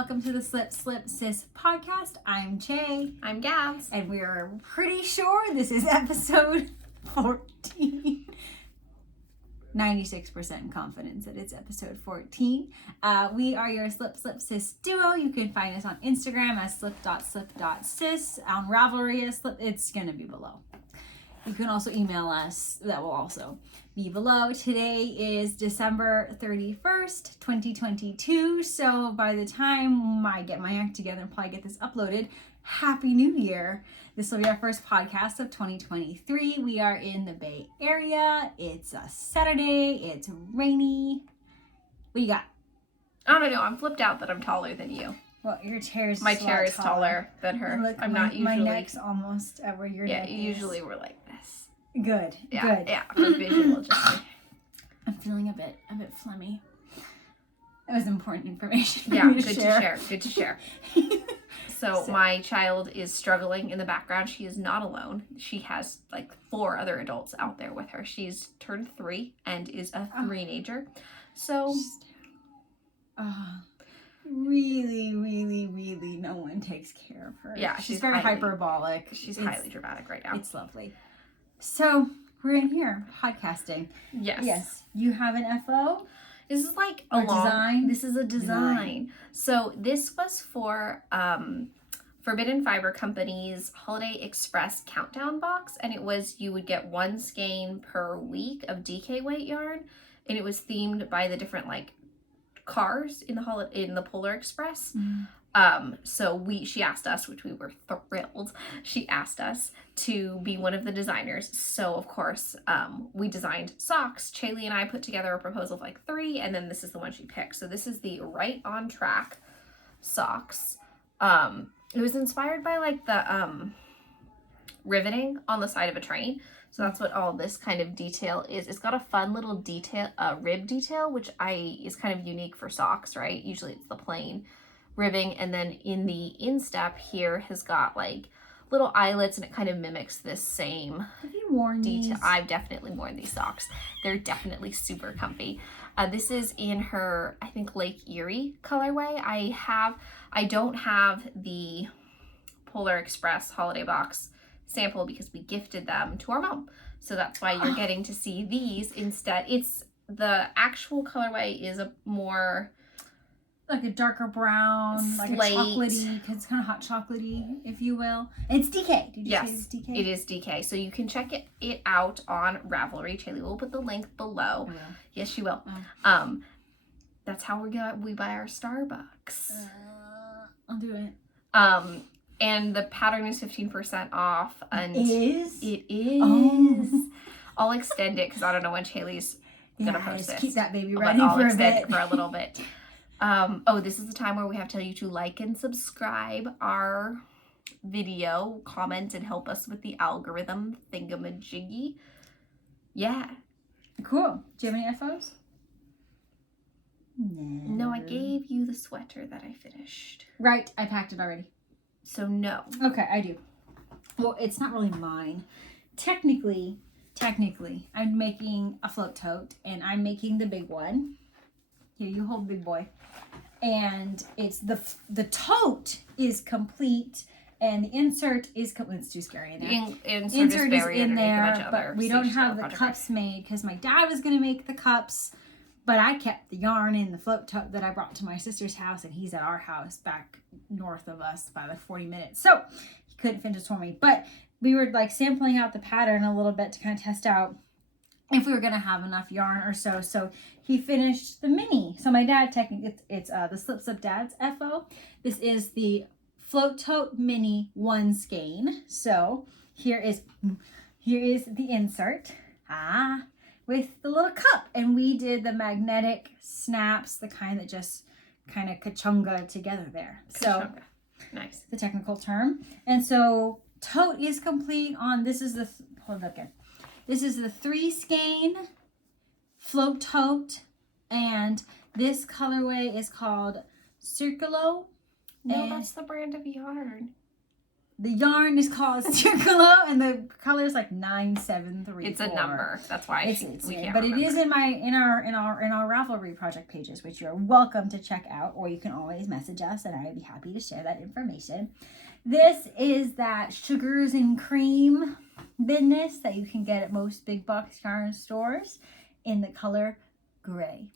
welcome to the Slip Slip Sis podcast. I'm Che. I'm Gabs. And we're pretty sure this is episode 14. 96% confidence that it's episode 14. We are your Slip Slip Sis duo. You can find us on Instagram as slip.slip.sis. On Ravelry as slip, it's going to be below. You can also email us. That will also be below. Today is December 31st, 2022. So by the time I get my act together and probably get this uploaded, Happy New Year. This will be our first podcast of 2023. We are in the Bay Area. It's a Saturday. It's rainy. What do you got? I don't know. I'm flipped out that I'm taller than you. Well, your chair is My chair is taller than her. Look, I'm not usually. My neck's almost at where your neck is. Yeah, usually we're like this. Good. Yeah, good. Yeah, for visual adjustment. I'm feeling a bit phlegmy. That was important information. Yeah, good to share. Good to share. So So- my child is struggling in the background. She is not alone. She has like 4 other adults out there with her. She's turned 3 and is a three-nager. So really no one takes care of her. Yeah, she's very hyperbolic. She's highly dramatic right now. It's lovely. So we're in here podcasting. Yes. You have an FO? This is like Or design? This is a design. So this was for Forbidden Fiber Company's Holiday Express countdown box, and it was you would get 1 skein per week of DK weight yarn, and it was themed by the different like cars in the Polar Express. So she asked us, which we were thrilled. She asked us to be one of the designers. So of course, we designed socks. Chaley and I put together a proposal of like 3, and then this is the one she picked. So this is the Right on Track socks. It was inspired by like the riveting on the side of a train. So that's what all this kind of detail is. It's got a fun little detail, rib detail, which is kind of unique for socks, right? Usually it's the plain ribbing, and then in the instep here has got like little eyelets, and it kind of mimics this same Have you worn detail. these? I've definitely worn these socks. They're definitely super comfy. This is in her, I think, Lake Erie colorway. I don't have the Polar Express holiday box sample because we gifted them to our mom. So that's why you're getting to see these instead. It's the actual colorway is a more like a darker brown, like a slate. chocolatey, because it's kind of hot chocolatey, if you will. And it's DK. Did you say it's DK? It is DK. So you can check it out on Ravelry. Chaley will put the link below. I will. Yes, she will. Oh. That's how we buy our Starbucks. I'll do it. And the pattern is 15% off. And It is? It is. Oh. I'll extend it because I don't know when Chaley's gonna Yeah, post just this. keep that baby But ready I'll for a extend bit. it for a little bit. This is the time where we have to tell you to like and subscribe our video, comment, and help us with the algorithm thingamajiggy. Yeah. Cool. Do you have any FOs? No. No, I gave you the sweater that I finished. Right, I packed it already. So no. Okay, I do. Well, it's not really mine. Technically, I'm making a float tote, and I'm making the big one. Here, you hold big boy. And it's the tote is complete, and the insert is complete. It's too scary in there. Insert is in there, but we don't have the cups made because my dad was going to make the cups, but I kept the yarn in the float tote that I brought to my sister's house, and he's at our house back north of us by like 40 minutes. So he couldn't finish for me, but we were like sampling out the pattern a little bit to kind of test out if we were going to have enough yarn or so. So he finished the mini. So my dad, technically, it's the Slip Slip Dad's FO. This is the Float Tote Mini 1 skein. So here is the insert. With the little cup. And we did the magnetic snaps, the kind that just kind of ka-chunga together there. So nice. The technical term. And so tote is complete on, this is the 3 skein float tote, and this colorway is called Circulo. No, that's the brand of yarn. The yarn is called Circolo, and the color is like 9734. It's a number. That's why we can't. But remember. it is in our Ravelry project pages, which you're welcome to check out, or you can always message us, and I would be happy to share that information. This is that sugars and cream business that you can get at most big box yarn stores in the color gray.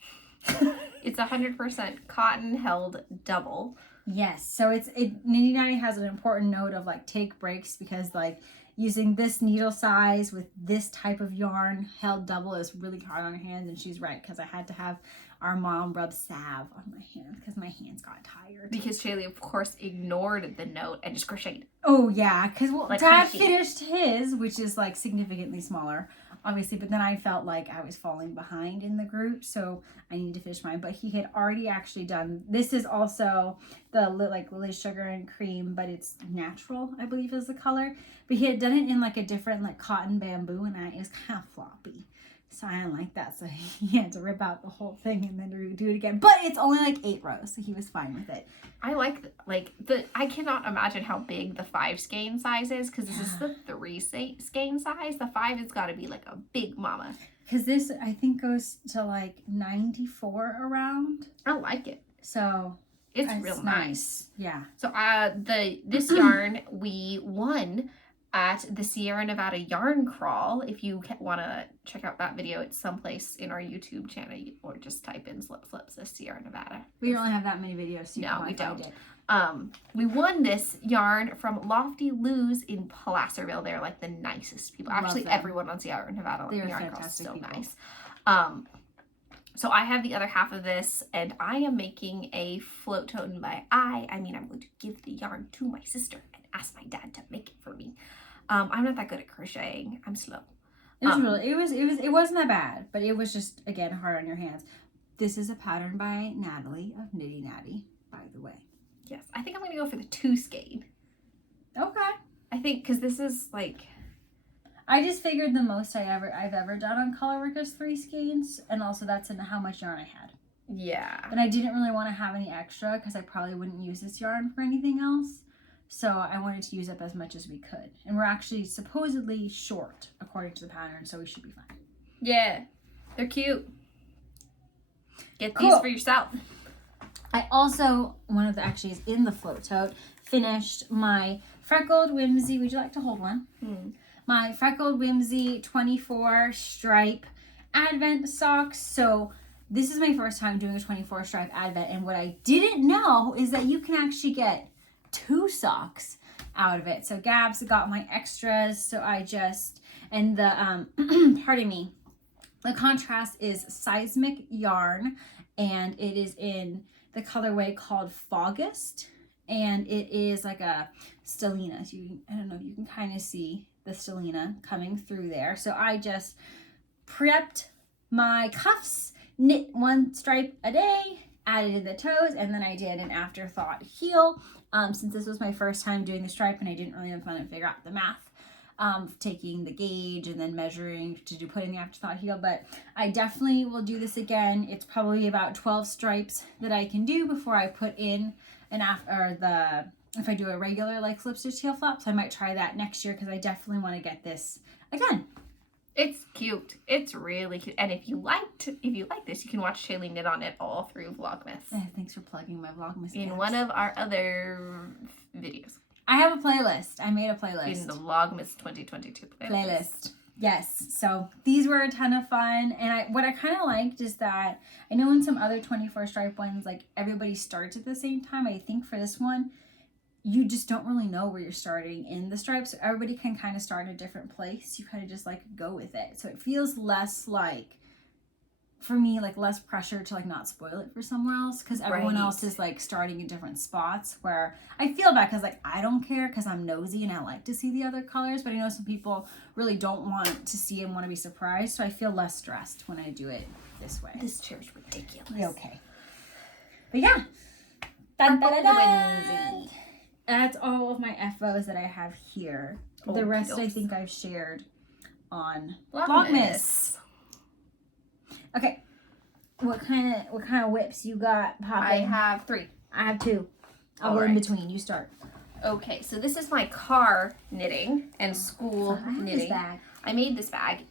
It's 100% cotton held double. Yes, so Nitty Natty has an important note of like take breaks, because like using this needle size with this type of yarn held double is really hard on your hands, and she's right, because I had to have our mom rub salve on my hands because my hands got tired. Because Shaylee, of course, ignored the note and just crocheted. Oh yeah, because Like Dad Hershey. finished his, which is like significantly smaller, obviously, but then I felt like I was falling behind in the group, so I needed to finish mine. But he had already actually done, this is also the like Lily's Sugar and Cream, but it's natural, I believe is the color. But he had done it in like a different like cotton bamboo, and it was kind of floppy. So I didn't like that, so he had to rip out the whole thing and then do it again. But it's only like 8 rows, so he was fine with it. I I cannot imagine how big the 5 skein size is, because this is the 3 skein size. The 5 has got to be like a big mama. Because this, I think, goes to like 94 around. I like it. So It's real nice. Yeah. So this yarn we won at the Sierra Nevada Yarn Crawl. If you want to check out that video, it's someplace in our YouTube channel, or just type in Slip Slips of Sierra Nevada. We don't have that many videos, so you No, can we find don't. it. We won this yarn from Lofty Lou's in Placerville. They're like the nicest people. Love Actually, them. everyone on Sierra Nevada They are Yarn Crawl is fantastic so people. nice. So I have the other half of this, and I am making a float tote. By I'm going to give the yarn to my sister and ask my dad to make it for me. I'm not that good at crocheting. I'm slow. It was it wasn't that bad, but it was just, again, hard on your hands. This is a pattern by Natalie of Nitty Natty, by the way. Yes, I think I'm going to go for the 2 skein. Okay. I think, because this is like... I just figured the most I've ever done on Colorwork is 3 skeins, and also that's how much yarn I had. Yeah. And I didn't really want to have any extra, because I probably wouldn't use this yarn for anything else. So I wanted to use up as much as we could. And we're actually supposedly short, according to the pattern, so we should be fine. Yeah. They're cute. Get Cool. these for yourself. I also, one of the actually is in the float tote, finished my Freckled Whimsy. Would you like to hold one? My Freckled Whimsy 24 stripe advent socks. So this is my first time doing a 24 stripe advent, and what I didn't know is that you can actually get 2 socks out of it. So Gabs got my extras, so I just, and the pardon me, the contrast is Seismic yarn, and it is in the colorway called Foggist, and it is like a stellina. So I don't know if you can kind of see the stellina coming through there. So I just prepped my cuffs, knit 1 stripe a day, added in the toes, and then I did an afterthought heel. Since this was my first time doing the stripe and I didn't really have fun to figure out the math, taking the gauge and then measuring to put in the afterthought heel, but I definitely will do this again. It's probably about 12 stripes that I can do before I put in if I do a regular like slip stitch heel flap. So I might try that next year, because I definitely want to get this again. It's cute. It's really cute. And if you like this, you can watch Shaylee knit on it all through Vlogmas. Thanks for plugging my Vlogmas. In Gabs. one of our other videos. I have a playlist. I made a playlist. In the Vlogmas 2022 playlist. Yes. So these were a ton of fun. And what I kind of liked is that I know in some other 24 stripe ones, like everybody starts at the same time. I think for this one, you just don't really know where you're starting in the stripes. So everybody can kind of start in a different place. You kind of just like go with it. So it feels less like, for me, like less pressure to like not spoil it for somewhere else, because everyone else is like starting in different spots, where I feel bad because like I don't care, because I'm nosy and I like to see the other colors, but I know some people really don't want to see and want to be surprised, so I feel less stressed when I do it this way. This chair's ridiculous. Okay. But yeah. Dun, dun, dun, dun. That's all of my FOs that I have here. The rest I think I've shared on Vlogmas. Okay. What kind of whips you got popping? I have 3. I have 2. I'll go in between. You start. Okay, so this is my car knitting and school So I have this knitting. bag. I made this bag.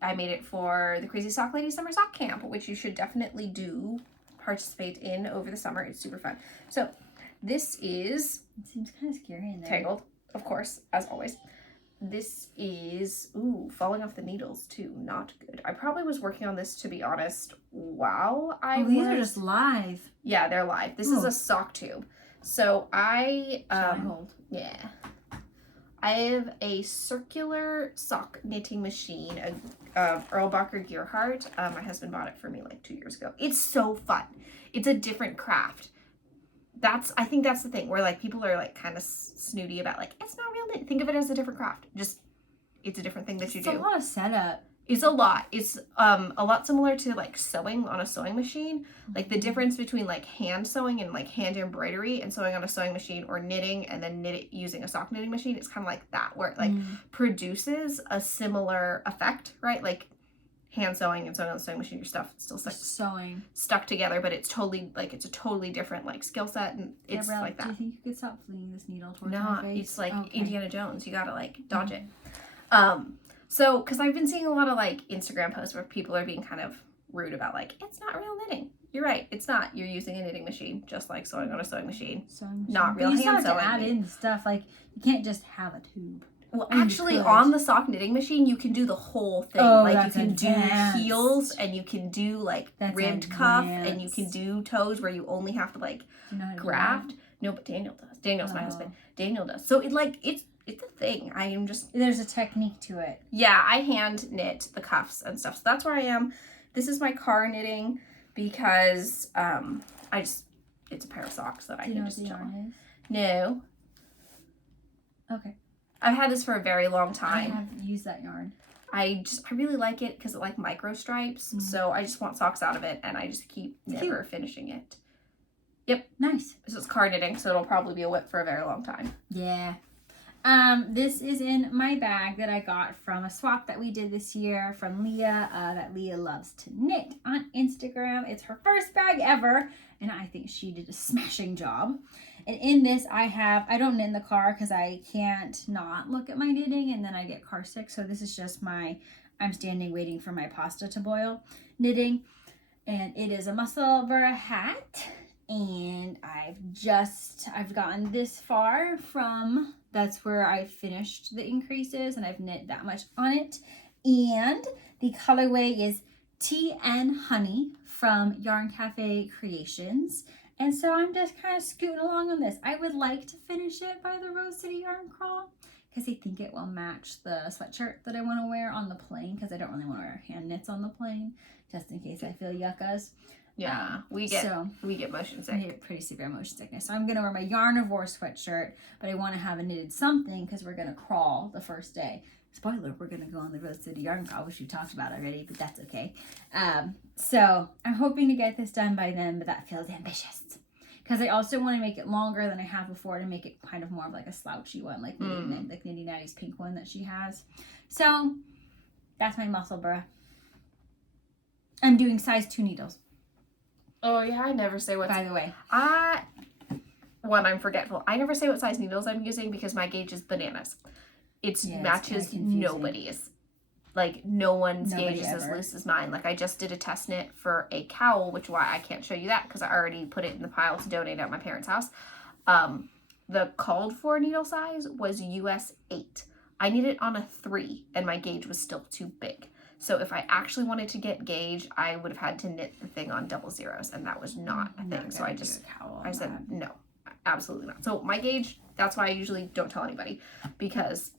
I made it for the Crazy Sock Lady Summer Sock Camp, which you should definitely participate in over the summer. It's super fun. So this is It seems kind of scary in there. Tangled, of course, as always. This is, falling off the needles too. Not good. I probably was working on this, to be honest, while I was... These are just live. Yeah, they're live. This is a sock tube. So I hold? yeah. I have a circular sock knitting machine, a Erlbacher Gearhart. My husband bought it for me like 2 years ago. It's so fun. It's a different craft. I think that's the thing where like people are like kind of snooty about like, it's not real knit. Think of it as a different craft. Just, it's a different thing that you do. It's a lot of setup. It's a lot. It's a lot similar to like sewing on a sewing machine. Like the difference between like hand sewing and like hand embroidery and sewing on a sewing machine, or knitting and then knit it using a sock knitting machine. It's kind of like that, where it like produces a similar effect, right? Like hand sewing and sewing on the sewing machine, your stuff still stuck together, but it's totally like, it's a totally different like skill set, and it's Gabrielle, like that. Do you think you could stop flinging this needle towards my face? It's like Okay. Indiana Jones. You gotta like dodge it. So, because I've been seeing a lot of like Instagram posts where people are being kind of rude about like, it's not real knitting. You're right, it's not. You're using a knitting machine, just like sewing on a sewing machine. Not real hand sewing. You still have to sewing. add in stuff, like you can't just have a tube. Well, I mean, actually, you could. on the sock knitting machine, you can do the whole thing. Oh, like you that's can advanced. do heels, and you can do like That's ribbed cuff, and you advanced. can do toes where you only have to like Do you know how to do graft. No, but Daniel does. Daniel's my Oh. husband. Daniel does. So it's a thing. I am just that? There's a technique to it. Yeah, I hand knit the cuffs and stuff. So that's where I am. This is my car knitting because it's a pair of socks that I Do you can know what just the chill on. yarn is? No. Okay. I've had this for a very long I time. have used that yarn. I really like it because it like micro stripes. So I just want socks out of it, and I just keep never finishing it. Nice. This is car knitting, so it'll probably be a whip for a very long time. Yeah. This is in my bag that I got from a swap that we did this year from Leah, that Leah loves to knit on Instagram. It's her first bag ever, and I think she did a smashing job. And in this, I don't knit in the car because I can't not look at my knitting and then I get car sick. So this is just I'm standing waiting for my pasta to boil knitting. And it is a Musselburgh hat. And I've gotten this far from, that's where I finished the increases and I've knit that much on it. And the colorway is TN Honey from Yarn Cafe Creations. And so I'm just kind of scooting along on this. I would like to finish it by the Rose City Yarn Crawl because I think it will match the sweatshirt that I want to wear on the plane, because I don't really want to wear hand knits on the plane just in case I feel yuccas. Yeah, we get motion sick. I get pretty severe motion sickness. So I'm going to wear my Yarnivore sweatshirt, but I want to have a knitted something because we're going to crawl the first day. Spoiler, we're going to go on the Rose City Yarn Crawl, which we talked about already, but that's okay. So I'm hoping to get this done by then, but that feels ambitious. Because I also want to make it longer than I have before to make it kind of more of like a slouchy one, like Knitty Natty's pink one that she has. So that's my Musselburgh. I'm doing size 2 needles. Oh yeah, I never say what. By the way, I'm forgetful. I never say what size needles I'm using because my gauge is bananas. It matches nobody's. Like no one's gauge is as loose as mine. Like I just did a test knit for a cowl, which why I can't show you that because I already put it in the pile to donate at my parents' house. The called for needle size was US 8. I knitted on a 3 and my gauge was still too big. So if I actually wanted to get gauge, I would have had to knit the thing on 00s, and that was not a thing. So I said, no, absolutely not. So my gauge, that's why I usually don't tell anybody, because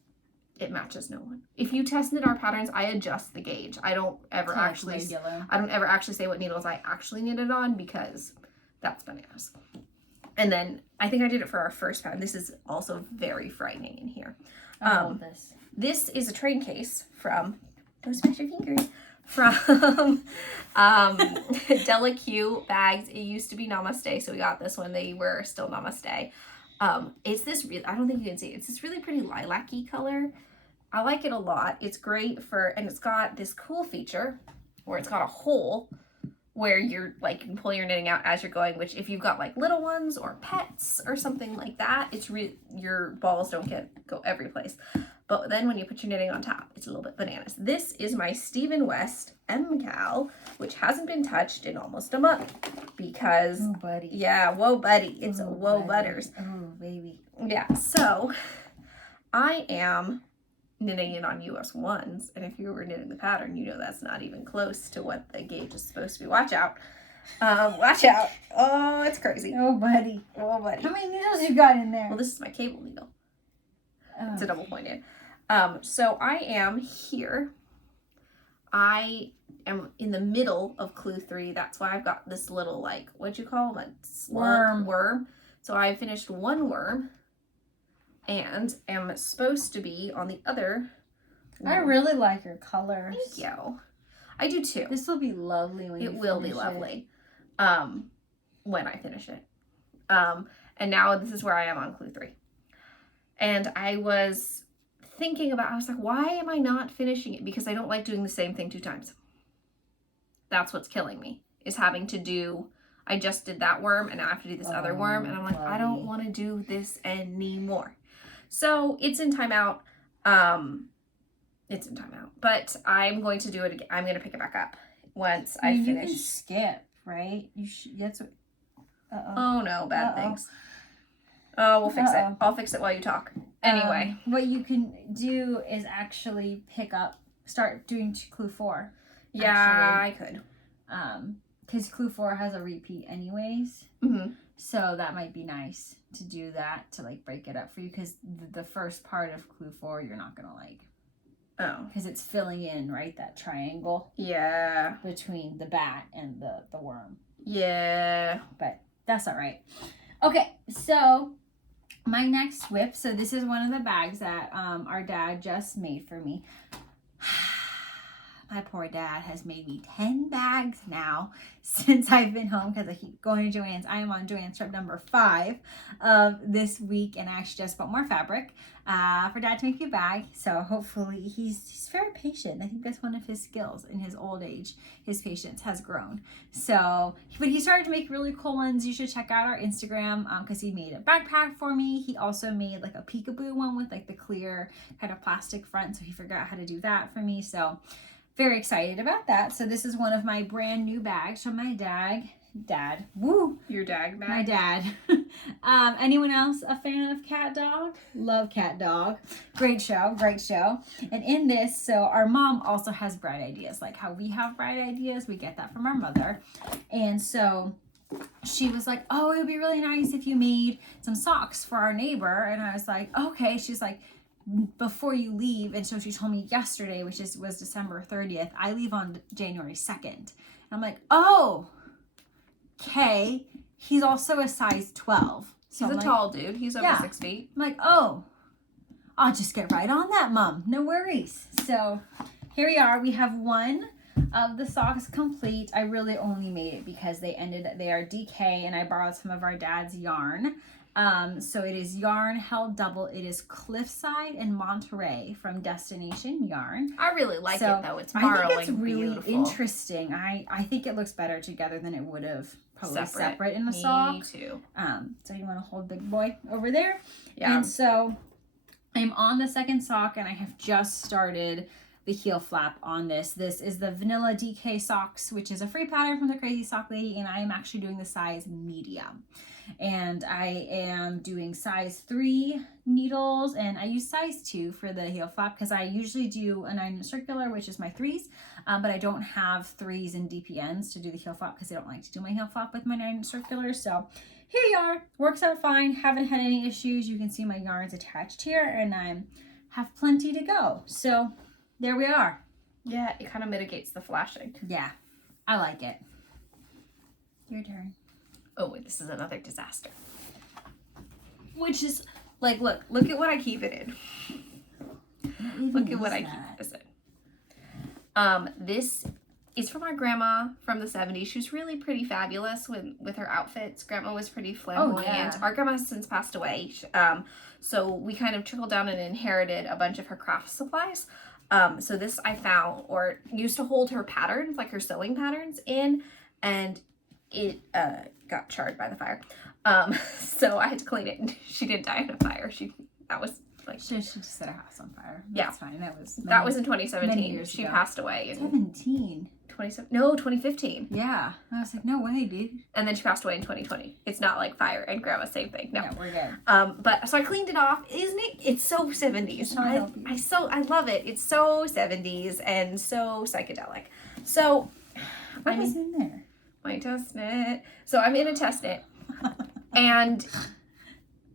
it matches no one. If you test knit our patterns, I adjust the gauge. I don't ever actually say what needles I actually knitted on because that's bananas. And then I think I did it for our first pattern. This is also very frightening in here. This is a train case from, don't smash your fingers, from Della Q bags. It used to be Namaste, so we got this one. They were still Namaste. It's this really, I don't think you can see it. It's this really pretty lilac-y color. I like it a lot. It's great for, and it's got this cool feature where it's got a hole where you're like, you can pull your knitting out as you're going, which if you've got like little ones or pets or something like that, it's your balls don't go every place. But then when you put your knitting on top, it's a little bit bananas. This is my Stephen West MCal, which hasn't been touched in almost a month because, oh, buddy. Yeah, whoa, buddy. It's whoa, butters. Oh, baby. Yeah, so I am knitting it on US 1s, and if you were knitting the pattern, you know that's not even close to what the gauge is supposed to be. Watch out. Watch out. Oh, it's crazy. Oh, buddy. Oh, buddy. How many needles you got in there? Well, this is my cable needle. Oh. It's a double pointed. So I am here. I am in the middle of clue 3. That's why I've got this little, like, what'd you call them? Worm. So I finished one worm and am supposed to be on the other worm. I really like your colors. Thank you. I do too. This will be lovely when you finish it. It will be lovely when I finish it. And now this is where I am on clue 3. And I was thinking about, I was like, why am I not finishing it? Because I don't like doing the same thing 2 times. That's what's killing me, is having to do, I just did that worm and now I have to do this other worm. And I'm like, I don't want to do this anymore. So it's in timeout. It's in timeout. But I'm going to do it again. I'm going to pick it back up once I finish. You can skip, right? You should. That's what. Oh no, bad things. Oh, we'll fix it. I'll fix it while you talk. Anyway. What you can do is actually start doing clue 4. Yeah, actually. I could. Because clue 4 has a repeat anyways. Mm-hmm. So that might be nice to do that, to like break it up for you. Because the first part of clue 4 you're not going to like. Oh. Because it's filling in, right? That triangle. Yeah. Between the bat and the worm. Yeah. But that's all right. Okay, so my next whip. So this is one of the bags that our dad just made for me. My poor dad has made me 10 bags now since I've been home because I keep going to Joann's. I am on Joann's trip number 5 of this week, and I actually just bought more fabric for dad to make me a bag. So hopefully he's very patient. I think that's one of his skills in his old age. His patience has grown. So, but he started to make really cool ones. You should check out our Instagram because he made a backpack for me. He also made like a peekaboo one with like the clear kind of plastic front. So he figured out how to do that for me. So very excited about that. So this is one of my brand new bags from my dad. Woo! Your dad bag? My dad. Anyone else a fan of Cat Dog? Love Cat Dog. Great show. And in this, so our mom also has bright ideas. Like how we have bright ideas, we get that from our mother. And so she was like, oh, it would be really nice if you made some socks for our neighbor. And I was like, okay. She's like, before you leave, and so she told me yesterday, which was December 30th, I leave on January 2nd. And I'm like, oh, okay. He's also a size 12. So he's a tall dude. He's over 6 feet. I'm like, oh, I'll just get right on that, Mom. No worries. So here we are. We have one of the socks complete. I really only made it because they are DK, and I borrowed some of our dad's yarn. So it is yarn held double. It is Cliffside and Monterey from Destination Yarn. I really like it though. It's marling. I think it's really beautiful. Interesting. I think it looks better together than it would have probably separate in the sock. Me too. So you want to hold big boy over there? Yeah. And so I'm on the second sock, and I have just started the heel flap on this. This is the Vanilla DK Socks, which is a free pattern from the Crazy Sock Lady, and I am actually doing the size medium. And I am doing size 3 needles, and I use size 2 for the heel flap because I usually do a 9 circular, which is my 3s, but I don't have 3s and DPNs to do the heel flap because I don't like to do my heel flap with my 9 circular. So here you are, works out fine, haven't had any issues. You can see my yarns attached here, and I have plenty to go. So there we are. Yeah, it kind of mitigates the flashing. Yeah, I like it. Your turn. Oh, wait, this is another disaster. Which is, like, look at what I keep it in. Look at what I keep this in. This is from our grandma from the 70s. She was really pretty fabulous with her outfits. Grandma was pretty flamboyant. Oh, yeah. Our grandma has since passed away. So we kind of trickled down and inherited a bunch of her craft supplies. So this I found, or used to hold her patterns, like her sewing patterns in. and it got charred by the fire. So I had to clean it, and she didn't die in a fire. That was like She just set a house on fire. Yeah. That's fine. That was in 2017. many years She ago. passed away in 17. 2015. Yeah. I was like, no way, dude. And then she passed away in 2020. It's not like fire and grandma, same thing. No. Yeah, we're good. But so I cleaned it off. Isn't it? It's so 70s. I love it. It's so 70s and so psychedelic. So What was in there? my test knit. So I'm in a test knit, and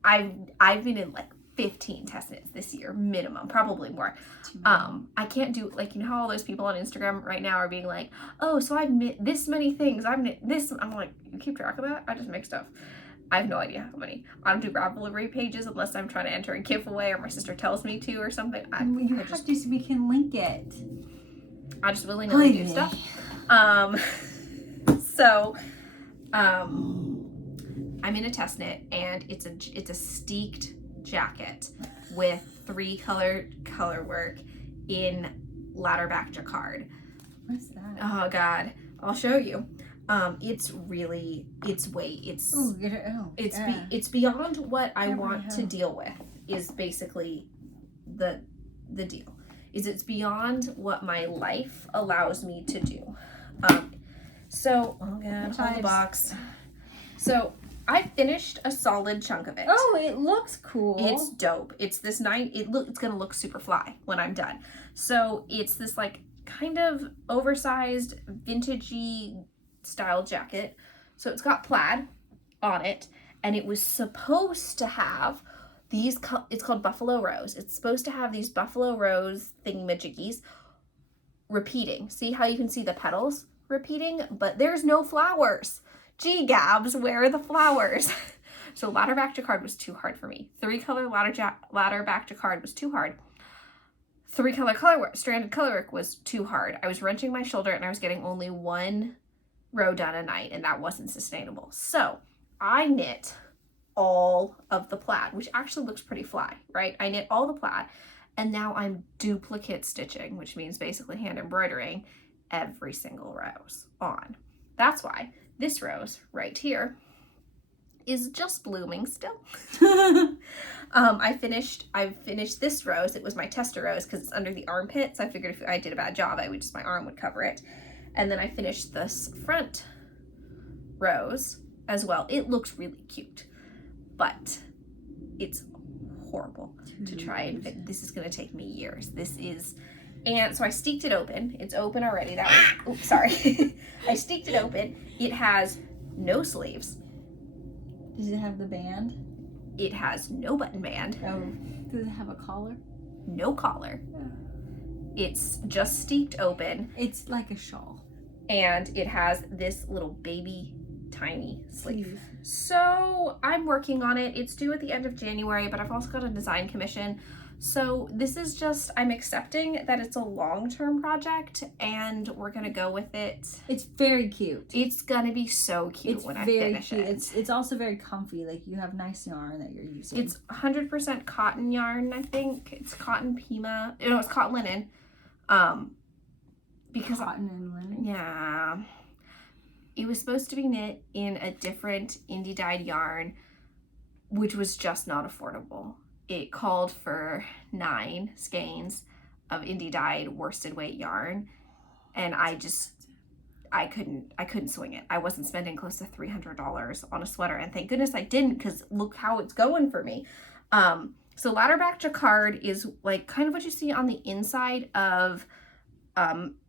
I've been in like 15 test knits this year minimum, probably more. I can't do, like, you know how all those people on Instagram right now are being like, oh, so I've knit this many things, I've knit this. I'm like, you keep track of that? I just make stuff. I have no idea how many. I don't do Ravelry pages unless I'm trying to enter a giveaway or my sister tells me to or something. You have to so we can link it. I just willy-nilly do stuff. So I'm in a test knit, and it's a steeked jacket with 3-color color work in ladderback jacquard. What's that? Oh God, I'll show you. It's beyond what I want to deal with. Is basically the deal. It's beyond what my life allows me to do. So, oh God, hold the box. So I finished a solid chunk of it. Oh, it looks cool. It's dope. It's this it's gonna look super fly when I'm done. So it's this like kind of oversized vintagey style jacket. So it's got plaid on it, and it was supposed to have these, it's called Buffalo Rose. It's supposed to have these Buffalo Rose thingamajiggies repeating. See how you can see the petals repeating, but there's no flowers. Gee gabs, where are the flowers? So ladderback jacquard was too hard for me. 3-color ladderback jacquard was too hard. 3-color stranded color work was too hard. I was wrenching my shoulder, and I was getting only 1 row done a night, and that wasn't sustainable. So I knit all of the plaid, which actually looks pretty fly, right? I knit all the plaid, and now I'm duplicate stitching, which means basically hand embroidering every single rose on. That's why this rose right here is just blooming still. I finished this rose. It was my tester rose because it's under the armpit, so I figured if I did a bad job, my arm would cover it. And then I finished this front rose as well. It looks really cute, but it's horrible to try and fit. This is going to take me years. And so I steeked it open. It's open already. Oops, sorry. I steeked it open. It has no sleeves. Does it have the band? It has no button band. Oh. Does it have a collar? No collar. It's just steeked open. It's like a shawl. And it has this little baby tiny sleeve. So I'm working on it. It's due at the end of January, but I've also got a design commission. So this is just, I'm accepting that it's a long-term project, and we're going to go with it. It's very cute. It's going to be so cute when I finish it. It's also very comfy. Like, you have nice yarn that you're using. It's 100% cotton yarn, I think. It's cotton Pima. No, it's cotton linen. Because cotton and linen? Yeah. It was supposed to be knit in a different indie dyed yarn, which was just not affordable. It called for 9 skeins of indie dyed worsted weight yarn, and I couldn't swing it. I wasn't spending close to $300 on a sweater, and thank goodness I didn't, because look how it's going for me. So ladderback jacquard is like kind of what you see on the inside of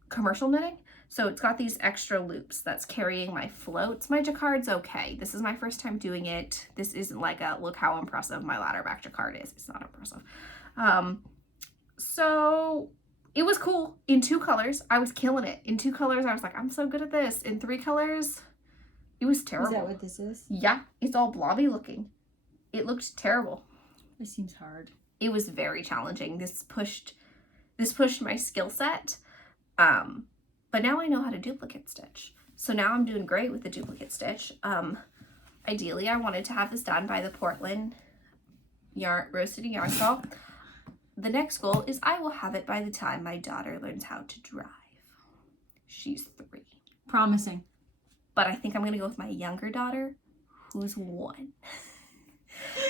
commercial knitting. So it's got these extra loops that's carrying my floats. My jacquard's okay. This is my first time doing it. This isn't like a look how impressive my ladderback jacquard is. It's not impressive. So it was cool in 2 colors. I was killing it. In 2 colors, I was like, I'm so good at this. In 3 colors, it was terrible. Is that what this is? Yeah, it's all blobby looking. It looked terrible. It seems hard. It was very challenging. This pushed my skill set. But now I know how to duplicate stitch. So now I'm doing great with the duplicate stitch. Ideally, I wanted to have this done by the Portland Rose City Yarn Saw. The next goal is I will have it by the time my daughter learns how to drive. She's 3. Promising. but I think I'm going to go with my younger daughter, who's 1.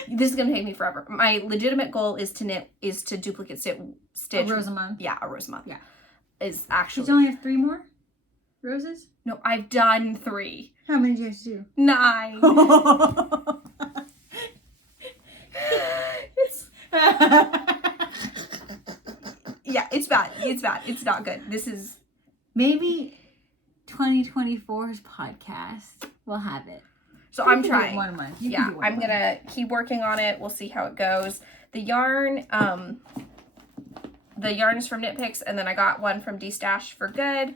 This is going to take me forever. My legitimate goal is to duplicate stitch. A rose a month? Yeah, a rose a month. Yeah. Is actually... Did you only have 3 more roses? No, I've done 3. How many do you have to do? 9. Yeah, it's bad. It's bad. It's not good. This is... Maybe 2024's podcast will have it. So I'm trying. 1 month. Yeah, I'm going to keep working on it. We'll see how it goes. The yarn is from Knit Picks, and then I got one from D-Stash for Good.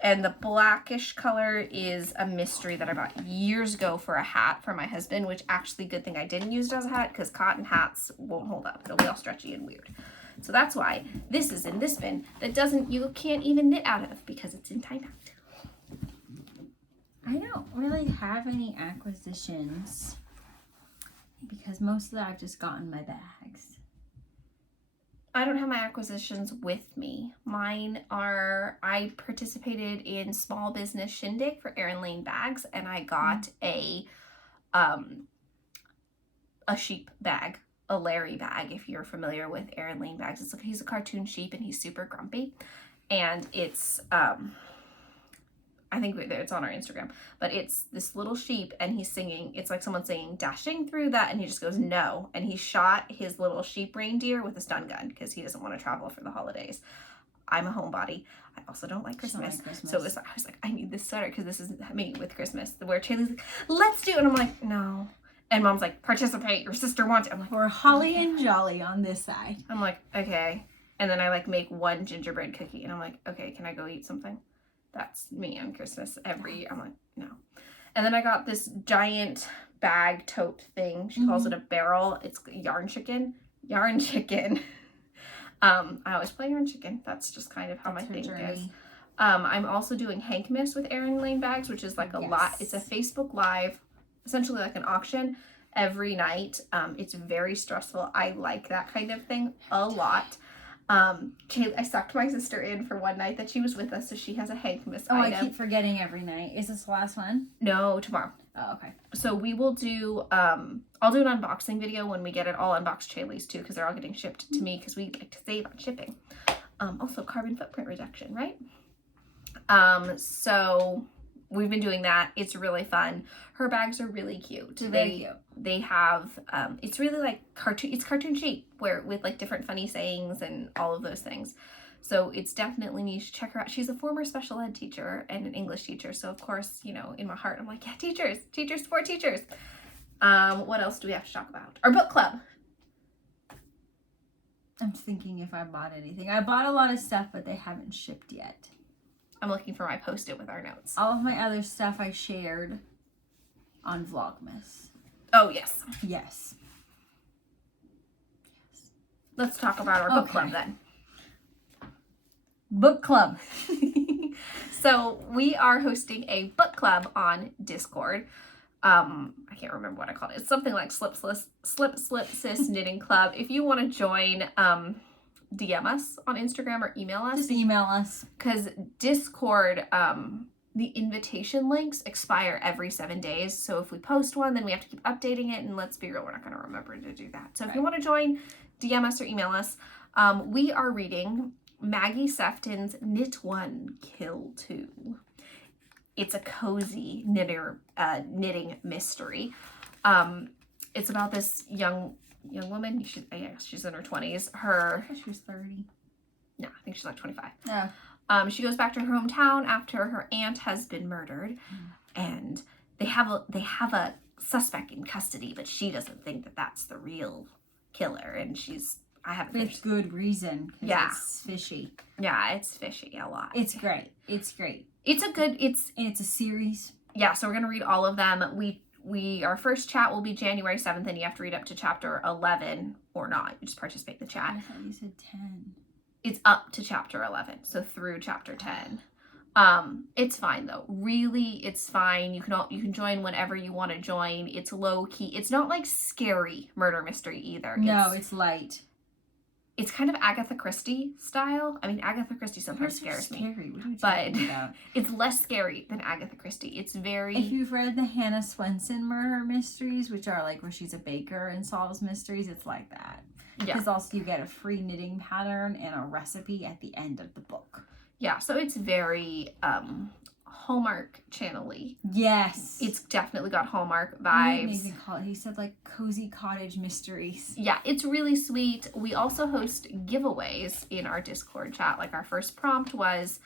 And the blackish color is a mystery that I bought years ago for a hat for my husband, which actually good thing I didn't use it as a hat because cotton hats won't hold up. They'll be all stretchy and weird. So that's why this is in this bin that you can't even knit out of because it's in timeout. I don't really have any acquisitions because most of that I've just gotten my bags. I don't have my acquisitions with me. Mine are, I participated in Small Business Shindig for Erin Lane bags, and I got a sheep bag, a Larry bag, if you're familiar with Erin Lane bags. It's like, he's a cartoon sheep and he's super grumpy. And it's, I think it's on our Instagram, but it's this little sheep and he's singing, it's like someone singing Dashing Through That, and he just goes, no. And he shot his little sheep reindeer with a stun gun because he doesn't want to travel for the holidays. I'm a homebody. I also don't like Christmas. So I was like, I need this sweater because this is me with Christmas. Where Chaley's like, let's do it. And I'm like, no. And Mom's like, participate. Your sister wants it. I'm like, we're holly and jolly on this side. I'm like, okay. And then I like make 1 gingerbread cookie. And I'm like, okay, can I go eat something? That's me on Christmas every year. I'm like, no. And then I got this giant bag tote thing. She calls it a barrel. It's yarn chicken. Yarn chicken. I always play yarn chicken. That's just kind of how my thing is. I'm also doing Hankmas with Erin Lane bags, which is like it's a Facebook Live, essentially like an auction every night. It's very stressful. I like that kind of thing a lot. I sucked my sister in for one night that she was with us, so she has a Hankmas item. I keep forgetting every night. Is this the last one? No, tomorrow. Oh, okay. So we will do, I'll do an unboxing video when we get it all unboxed Chaley's too, because they're all getting shipped to me because we like to save on shipping. Also carbon footprint reduction, right? So we've been doing that. It's really fun. Her bags are really cute. Very cute. They have, it's really like cartoon sheep with like different funny sayings and all of those things. So it's definitely niche. Check her out. She's a former special ed teacher and an English teacher. So of course, you know, in my heart, I'm like, yeah, teachers support teachers. What else do we have to talk about? Our book club. I'm thinking if I bought anything. I bought a lot of stuff, but they haven't shipped yet. I'm looking for my Post-it with our notes. All of my other stuff I shared on Vlogmas. Oh, yes. Yes. Let's talk about our book club then. Book club. So we are hosting a book club on Discord. I can't remember what I called it. It's something like Slip Sis Knitting Club. If you want to join, DM us on Instagram or email us. Just email us. Because Discord, the invitation links expire every 7 days. So if we post one, then we have to keep updating it. And let's be real, we're not going to remember to do that. So if you want to join, DM us or email us. We are reading Maggie Sefton's Knit 1, Kill 2. It's a cozy knitting mystery. It's about this young woman. She's in her 20s. I thought she was 30. No, I think she's like 25. Oh. She goes back to her hometown after her aunt has been murdered, and they have a suspect in custody, but she doesn't think that that's the real killer, and I haven't finished. With good reason. Yeah. It's fishy. Yeah, it's fishy a lot. It's great. It's great. And it's a series. Yeah, so we're gonna read all of them. Our first chat will be January 7th, and you have to read up to chapter 11 or not. You just participate in the chat. I thought you said 10. It's up to chapter 11, so through chapter 10. It's fine though. Really, it's fine. You can join whenever you want to join. It's low key. It's not like scary murder mystery either. No, it's light. It's kind of Agatha Christie style. I mean, Agatha Christie sometimes scares me. Scary. What are you But talking about? it's less scary than Agatha Christie. It's very... If you've read the Hannah Swenson murder mysteries, which are like where she's a baker and solves mysteries, it's like that. Yeah. Because also you get a free knitting pattern and a recipe at the end of the book. Yeah, so it's very Hallmark channel-y. Yes. It's definitely got Hallmark What did vibes. Nathan call it? He said like cozy cottage mysteries. Yeah, it's really sweet. We also host giveaways in our Discord chat. Like our first prompt was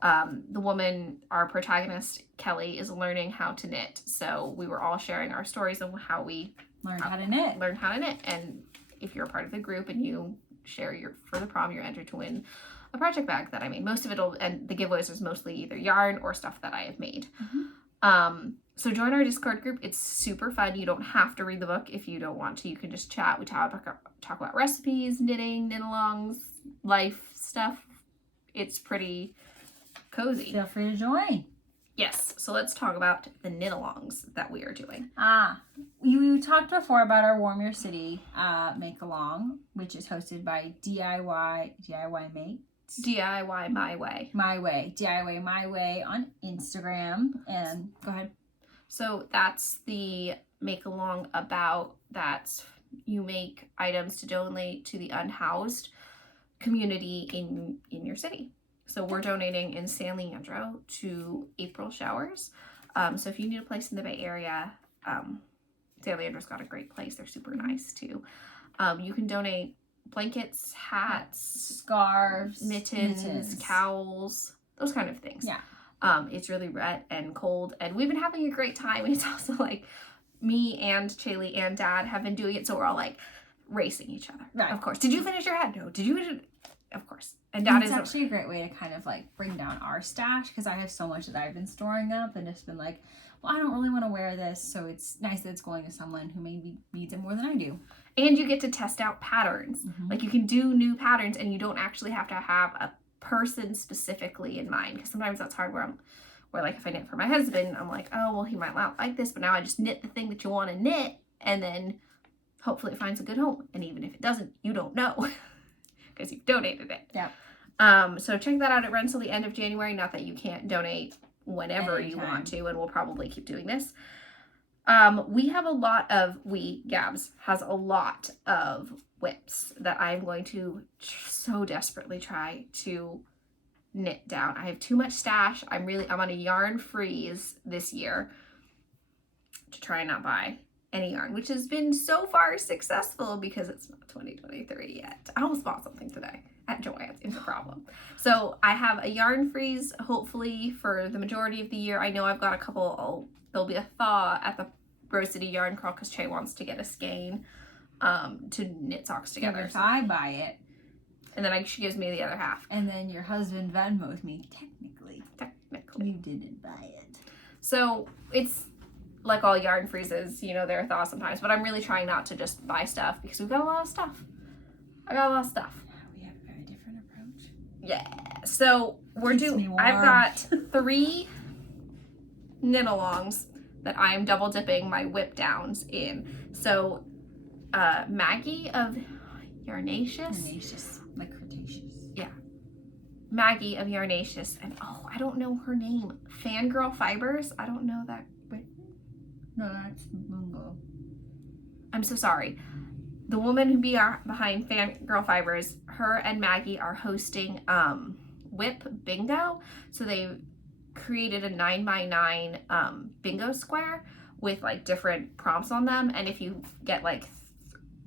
the woman, our protagonist, Kelly, is learning how to knit. So we were all sharing our stories of how we Learn how to knit. learn how to knit. And if you're a part of the group and you share for the prom, you're entered to win a project bag that I made. Most of and the giveaways is mostly either yarn or stuff that I have made. So join our Discord group. It's super fun. You don't have to read the book if you don't want to. You can just chat. We talk about recipes, knitting, knit-alongs, life stuff. It's pretty cozy. Feel free to join. Yes. So let's talk about the knit-alongs that we are doing. You talked before about our Warm Your City make-along, which is hosted by DIY Mate. DIY My Way. DIY My Way on Instagram. And go ahead. So that's the make-along about that you make items to donate to the unhoused community in your city. So we're donating in San Leandro to April Showers. So if you need a place in the Bay Area, San Leandro's got a great place. They're super nice too. You can donate blankets, hats, scarves, mittens, cowls, those kind of things. Yeah. It's really wet and cold, and we've been having a great time. It's also like me and Chaylee and Dad have been doing it, so we're all like racing each other. Right. Of course. Did you finish your hat? No. Did you? Of course. And Dad it's actually a great way to kind of like bring down our stash, because I have so much that I've been storing up and just been like, well, I don't really want to wear this, so it's nice that it's going to someone who maybe needs it more than I do. And you get to test out patterns. Mm-hmm. Like you can do new patterns, and you don't actually have to have a person specifically in mind, because sometimes that's hard where like if I knit for my husband, I'm like, oh well, he might not like this, but now I just knit the thing that you want to knit, and then hopefully it finds a good home. And even if it doesn't, you don't know because you've donated it. Yeah. So check that out. It runs till the end of January. Not that you can't donate whenever you want to, and we'll probably keep doing this. Gabs has a lot of whips that I'm going to so desperately try to knit down. I have too much stash. I'm on a yarn freeze this year to try and not buy any yarn, which has been so far successful because it's not 2023 yet. I almost bought something today at Joann's. It's a problem. So I have a yarn freeze hopefully for the majority of the year. I know I've got a couple. There'll be a thaw at the Rose City Yarn Crawl because Che wants to get a skein to knit socks together. If I buy it, and then she gives me the other half. And then your husband Venmo's me, technically you didn't buy it. So it's like all yarn freezes, there are thaws sometimes, but I'm really trying not to just buy stuff because we've got a lot of stuff. I got a lot of stuff. We have a very different approach. Yeah. So I've got 3 knit-alongs that I am double dipping my whip downs in. So Maggie of Yarnaceous, like Cretaceous. Yeah. Maggie of Yarnaceous, and I don't know her name. Fangirl Fibers. I don't know that. No, that's Mungo. I'm so sorry. The woman who behind Fangirl Fibers, her and Maggie are hosting Whip Bingo. So they created a 9x9 bingo square with like different prompts on them, and if you get like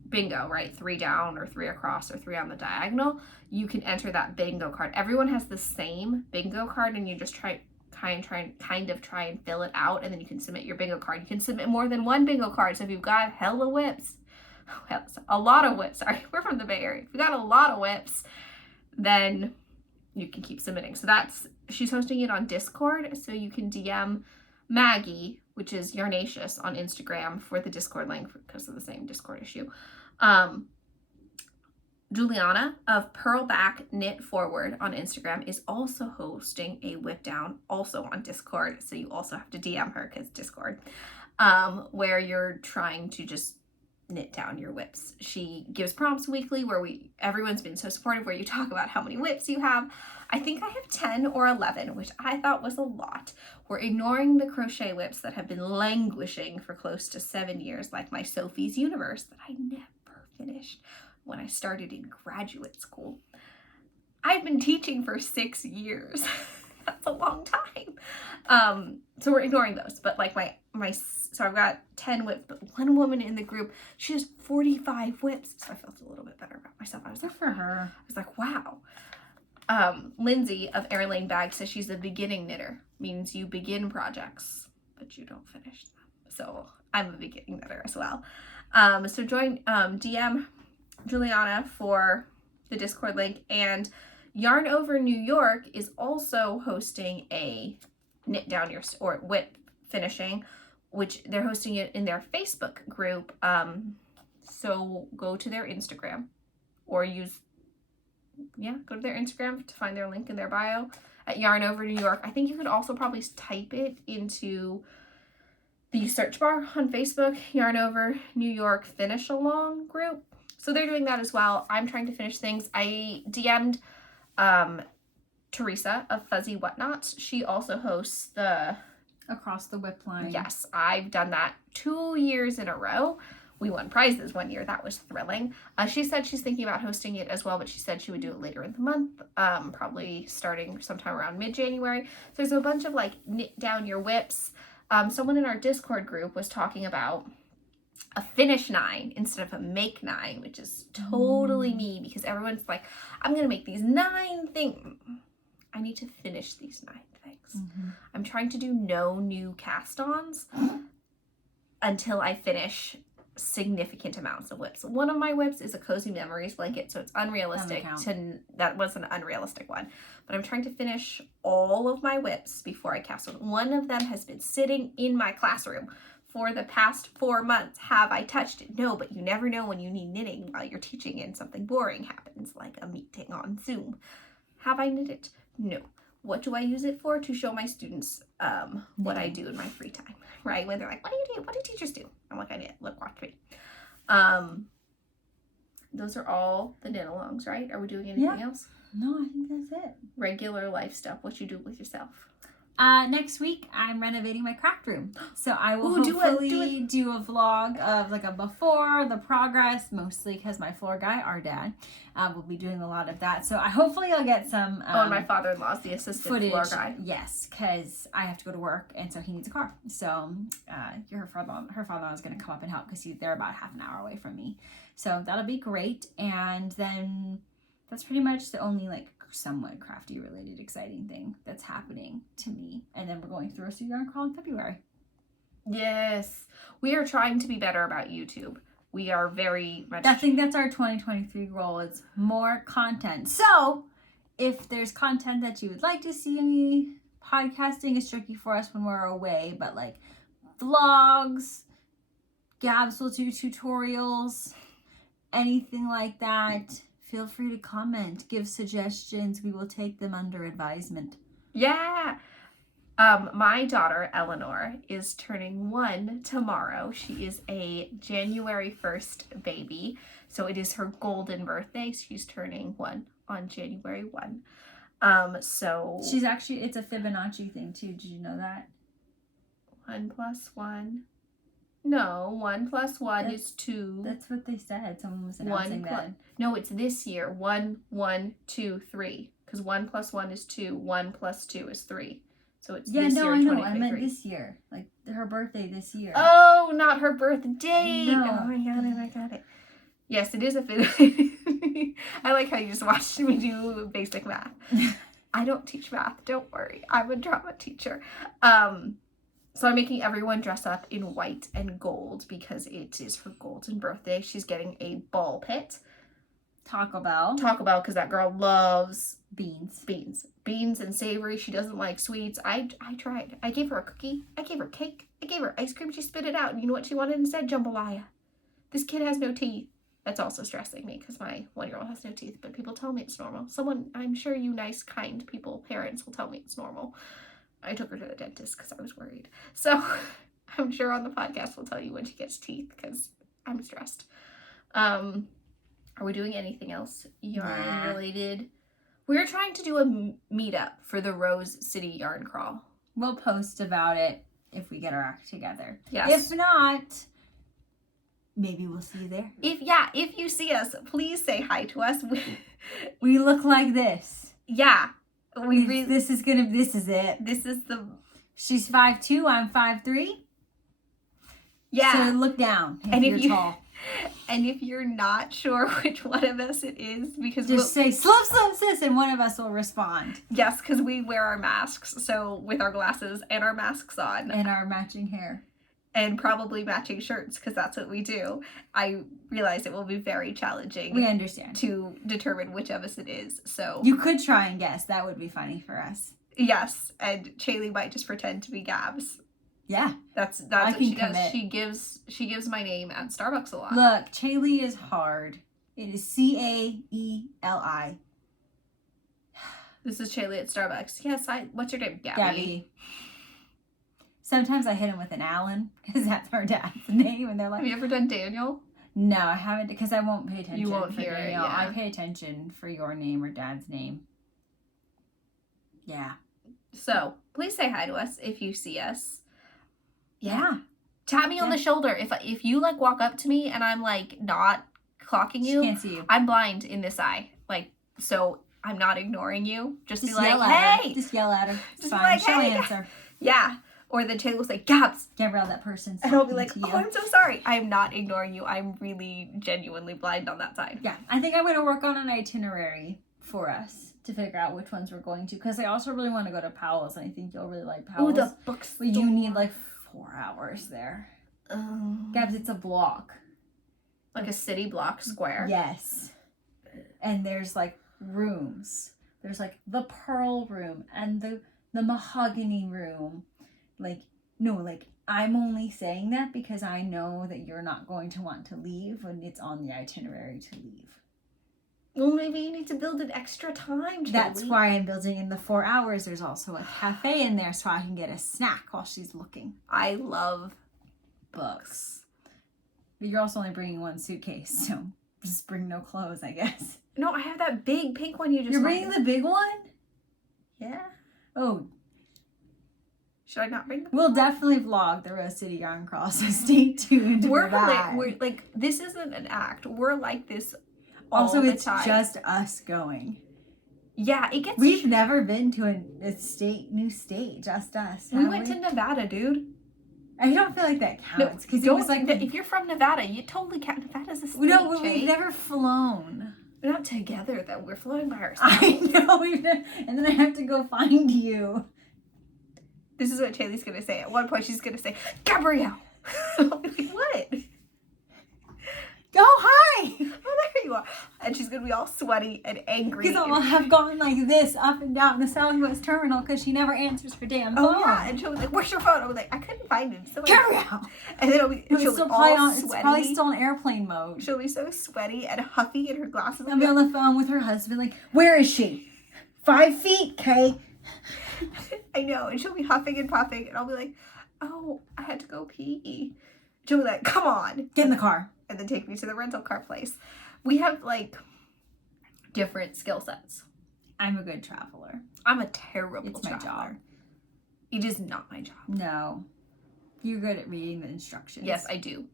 bingo, right, 3 down or 3 across or 3 on the diagonal, you can enter that bingo card. Everyone has the same bingo card, and you just try and fill it out, and then you can submit your bingo card. You can submit more than 1 bingo card. So if you've got a lot of whips, sorry, we're from the Bay Area. If you got a lot of whips, then you can keep submitting. So she's hosting it on Discord, so you can DM Maggie, which is Yarnaceous, on Instagram for the Discord link because of the same Discord issue. Juliana of Purlback Knit Forward on Instagram is also hosting a whip down, also on Discord. So you also have to DM her because Discord, where you're trying to just knit down your whips. She gives prompts weekly where everyone's been so supportive, where you talk about how many whips you have. I think I have 10 or 11, which I thought was a lot. We're ignoring the crochet whips that have been languishing for close to 7 years, like my Sophie's Universe that I never finished when I started in graduate school. I've been teaching for 6 years. That's a long time. So we're ignoring those, but like so I've got 10 whips, but one woman in the group, she has 45 whips. So I felt a little bit better about myself. I was Good like, for her. I was like, wow. Lindsay of Erin Lane Bag says she's a beginning knitter, means you begin projects, but you don't finish them. So I'm a beginning knitter as well. So join, DM Juliana for the Discord link, and Yarn Over New York is also hosting a knit down your, or whip finishing, which they're hosting it in their Facebook group. So go to their Instagram or go to their Instagram to find their link in their bio at Yarn Over New York. I think you could also probably type it into the search bar on Facebook, Yarn Over New York Finish Along group. So they're doing that as well. I'm trying to finish things. I DM'd Teresa of Fuzzy Whatnots. She also hosts the Across the Whip Line. Yes, I've done that 2 years in a row. We won prizes one year. That was thrilling. She said she's thinking about hosting it as well, but she said she would do it later in the month, probably starting sometime around mid-January. So there's a bunch of like knit down your whips. Someone in our Discord group was talking about a finish 9 instead of a make 9, which is totally me, because everyone's like, I'm going to make these 9 things. I need to finish these 9 things. I'm trying to do no new cast-ons until I finish significant amounts of whips. One of my whips is a Cozy Memories blanket, so it's unrealistic that was an unrealistic one, but I'm trying to finish all of my whips before I cast one. One of them has been sitting in my classroom for the past 4 months. Have I touched it? No, but you never know when you need knitting while you're teaching and something boring happens, like a meeting on Zoom. Have I knit it? No. What do I use it for? To show my students what I do in my free time, right? When they're like, what do you do? What do teachers do? I'm like, I knit. Look, watch me. Those are all the knit alongs, right? Are we doing anything else? No, I think that's it. Regular life stuff. What you do with yourself? Next week, I'm renovating my craft room. So I will hopefully do a vlog of like a before, the progress, mostly because my floor guy, our dad, will be doing a lot of that. So hopefully I'll get some and my father-in-law's the assistant footage, floor guy. Yes, because I have to go to work, and so he needs a car. So her father-in-law is going to come up and help because they're about half an hour away from me. So that'll be great. And then that's pretty much the only like somewhat crafty related exciting thing that's happening to me. And then we're going through a Sew Yarn Crawl in February. Yes, we are trying to be better about YouTube. We are very much, I think that's our 2023 goal. It's more content. So if there's content that you would like to see, podcasting is tricky for us when we're away, but like vlogs, Gabs will do tutorials, anything like that. Feel free to comment, give suggestions. We will take them under advisement. Yeah. My daughter, Eleanor, is turning 1 tomorrow. She is a January 1st baby. So it is her golden birthday. She's turning 1 on January 1. So she's actually, it's a Fibonacci thing too. Did you know that? 1 + 1. No, 1 + 1 is 2. That's what they said. Someone was announcing that. No, it's this year. 1, 1, 2, 3. Because 1 + 1 is 2. 1 + 2 is 3. So it's this year. I know. I meant this year. Like her birthday this year. Oh, not her birthday. No. Oh, I got it. Yes, it is a fit. I like how you just watched me do basic math. I don't teach math. Don't worry. I'm a drama teacher. So I'm making everyone dress up in white and gold because it is her golden birthday. She's getting a ball pit. Taco Bell, because that girl loves beans and savory. She doesn't like sweets. I tried. I gave her a cookie. I gave her cake. I gave her ice cream. She spit it out. And you know what she wanted instead? Jambalaya. This kid has no teeth. That's also stressing me because my 1-year-old has no teeth, but people tell me it's normal. I'm sure you nice, kind people, parents will tell me it's normal. I took her to the dentist because I was worried. So I'm sure on the podcast we'll tell you when she gets teeth because I'm stressed. Are we doing anything else yarn related? We're trying to do a meetup for the Rose City Yarn Crawl. We'll post about it if we get our act together. Yes. If not, maybe we'll see you there. If you see us, please say hi to us. We look like this. Yeah. This is it. This is the... She's 5'2", I'm 5'3". Yeah. So look down if and you're if you, tall. And if you're not sure which one of us it is, because just say slip, sis, and one of us will respond. Yes, because we wear our masks, so with our glasses and our masks on. And our matching hair. And probably matching shirts, because that's what we do. I realize it will be very challenging. We understand. To determine which of us it is, so. You could try and guess. That would be funny for us. Yes, and Shaylee might just pretend to be Gabs. Yeah. That's what she does. She gives my name at Starbucks a lot. Look, Shaylee is hard. It is Caeli. This is Shaylee at Starbucks. Yes, what's your name? Gabby. Sometimes I hit him with an Alan because that's our dad's name, and they're like, have you ever done Daniel? No, I haven't, because I won't pay attention. You won't for hear Daniel. it, yeah. I pay attention for your name or dad's name. Yeah. So please say hi to us if you see us. Yeah. Tap me on the shoulder if you like walk up to me and I'm like not clocking you. She can't see you. I'm blind in this eye, like, so I'm not ignoring you. Just be like, yell at hey. her. Just yell at her. It's Just fine. be like, She'll hey. answer. Yeah. Or then Taylor will say, Gabs. Gabrielle, that person's And I'll be like, talking to oh, you. I'm so sorry. I'm not ignoring you. I'm really genuinely blind on that side. Yeah, I think I'm going to work on an itinerary for us to figure out which ones we're going to, because I also really want to go to Powell's, and I think you'll really like Powell's. Oh, the bookstore. But you need like 4 hours there. Gabs, it's a block. Like a city block square. Yes. And there's like rooms. There's like the pearl room and the mahogany room. I'm only saying that because I know that you're not going to want to leave when it's on the itinerary to leave. Well, maybe you need to build an extra time. That's why I'm building in the 4 hours. There's also a cafe in there so I can get a snack while she's looking. I love books. But you're also only bringing 1 suitcase, so just bring no clothes, I guess. No, I have that big pink one you just You're bringing the big one? Yeah. Oh. Should I not bring the We'll definitely vlog the Rose City Yarn Crawl, so stay tuned for that. We're like, this isn't an act. We're like this all also, the it's time. just us going. Yeah, it gets... We've never been to a new state, just us. We went to Nevada, dude. I don't feel like that counts. Because it was like... If you're from Nevada, you totally count. Nevada's a state, No, we've never flown. We're not together, though. We're flown by ourselves. I know. And then I have to go find you. This is what Shaylee's going to say. At one point, she's going to say, Gabrielle. I'll be like, what? Go hi! Oh, there you are. And she's going to be all sweaty and angry. Because I'll have gone like this up and down the Southwest Terminal because she never answers her damn phone. Oh, yeah. And she'll be like, where's your phone? I'll be like, I couldn't find it. So Gabrielle! And then she'll be all sweaty. It's probably still in airplane mode. She'll be so sweaty and huffy in her glasses. I'll be on the phone with her husband like, where is she? 5 feet, Kay. I know. And she'll be huffing and puffing. And I'll be like, oh, I had to go pee. She'll be like, come on. Get in the car. And then take me to the rental car place. We have, like, different skill sets. I'm a good traveler. I'm a terrible traveler. It's my job. It is not my job. No. You're good at reading the instructions. Yes, I do.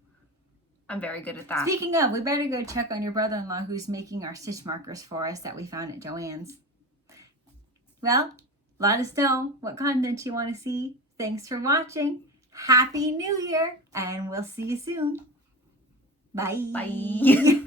I'm very good at that. Speaking of, we better go check on your brother-in-law who's making our stitch markers for us that we found at Joann's. Well, let us know what content you want to see. Thanks for watching. Happy New Year, and we'll see you soon. Bye. Bye.